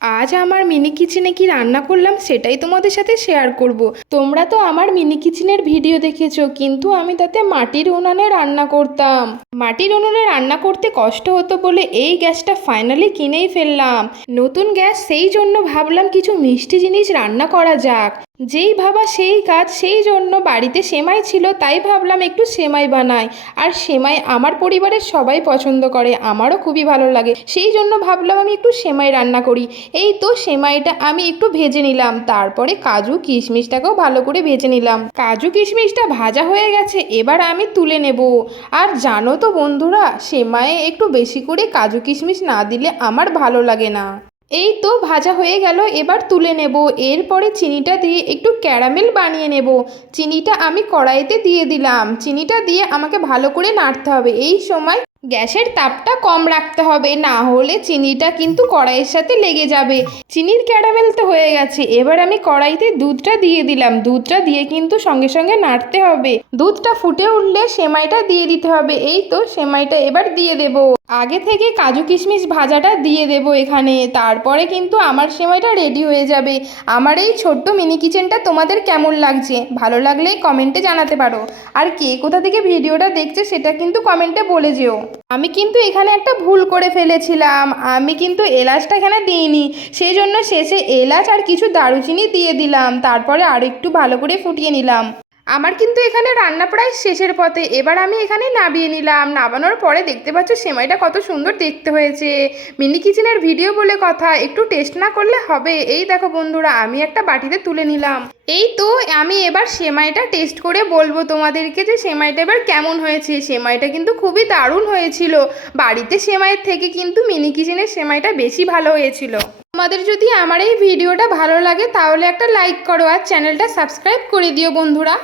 আজ আমার মিনি কিচেনে কি রান্না করলাম সেটাই তোমাদের সাথে শেয়ার করব। তোমরা তো আমার মিনি কিচেনের ভিডিও দেখেছো, কিন্তু আমি তাতে মাটির উনানে রান্না করতাম। মাটির উনুনে রান্না করতে কষ্ট হতো বলে এই গ্যাসটা ফাইনালি কিনেই ফেললাম। নতুন গ্যাস, সেই জন্য ভাবলাম কিছু মিষ্টি জিনিস রান্না করা যাক। যেই ভাবা সেই কাজ, সেই জন্য বাড়িতে সেমাই ছিল, তাই ভাবলাম একটু সেমাই বানাই। আর সেমাই আমার পরিবারের সবাই পছন্দ করে, আমারও খুবই ভালো লাগে, সেই জন্য ভাবলাম আমি একটু সেমাই রান্না করি। এই তো সেমাইটা আমি একটু ভেজে নিলাম, তারপরে কাজু কিশমিশটাকেও ভালো করে ভেজে নিলাম। কাজু কিশমিশটা ভাজা হয়ে গেছে, এবার আমি তুলে নেব। আর জানো তো বন্ধুরা, সেমাইয়ে একটু বেশি করে কাজু কিশমিশ না দিলে আমার ভালো লাগে না। এই তো ভাজা হয়ে গেল, এবার তুলে নেব। এরপরে চিনিটা দিয়ে একটু ক্যারামেল বানিয়ে নেব। চিনিটা আমি কড়াইতে দিয়ে দিলাম। চিনিটা দিয়ে আমাকে ভালো করে নাড়তে হবে। এই সময় গ্যাসের তাপটা কম রাখতে হবে, না হলে চিনিটা কিন্তু কড়াইয়ের সাথে লেগে যাবে। চিনির ক্যারামেল তো হয়ে গেছে, এবার আমি কড়াইতে দুধটা দিয়ে দিলাম। দুধটা দিয়ে কিন্তু সঙ্গে সঙ্গে নাড়তে হবে। দুধটা ফুটে উঠলে সেমাইটা দিয়ে দিতে হবে। এই তো সেমাইটা এবার দিয়ে দেব। আগে থেকে কাজু কিশমিশ ভাজাটা দিয়ে দেব এখানে, তারপরে কিন্তু আমার সেমাইটা রেডি হয়ে যাবে। আমার এই ছোট্ট মিনি কিচেনটা তোমাদের কেমন লাগছে? ভালো লাগলে কমেন্টে জানাতে পারো। আর কে কোথা থেকে ভিডিওটা দেখছে সেটা কিন্তু কমেন্টে বলে যেও। আমি কিন্তু এখানে একটা ভুল করে ফেলেছিলাম, আমি কিন্তু এলাচটা এখানে দিইনি, সেই জন্য শেষে এলাচ আর কিছু দারুচিনি দিয়ে দিলাম। তারপরে আর একটু ভালো করে ফুটিয়ে নিলাম। আমার কিন্তু এখানে রান্না প্রায় শেষের পথে, এবার আমি এখানে নামিয়ে নিলাম। নামানোর পরে দেখতে পাচ্ছ সেমাইটা কত সুন্দর দেখতে হয়েছে। মিনি কিচেনের ভিডিও বলে কথা, একটু টেস্ট না করলে হবে। এই দেখো বন্ধুরা, আমি একটা বাটিতে তুলে নিলাম। এই তো আমি এবার সেমাইটা টেস্ট করে বলবো তোমাদেরকে যে সেমাইটা এবার কেমন হয়েছে। সেমাইটা কিন্তু খুবই দারুণ হয়েছিল। বাড়িতে সেমাইয়ের থেকে কিন্তু মিনি কিচেনের সেমাইটা বেশি ভালো হয়েছিল। তোমাদের যদি আমার এই ভিডিওটা ভালো লাগে তাহলে একটা লাইক করো আর চ্যানেলটা সাবস্ক্রাইব করে দিও বন্ধুরা।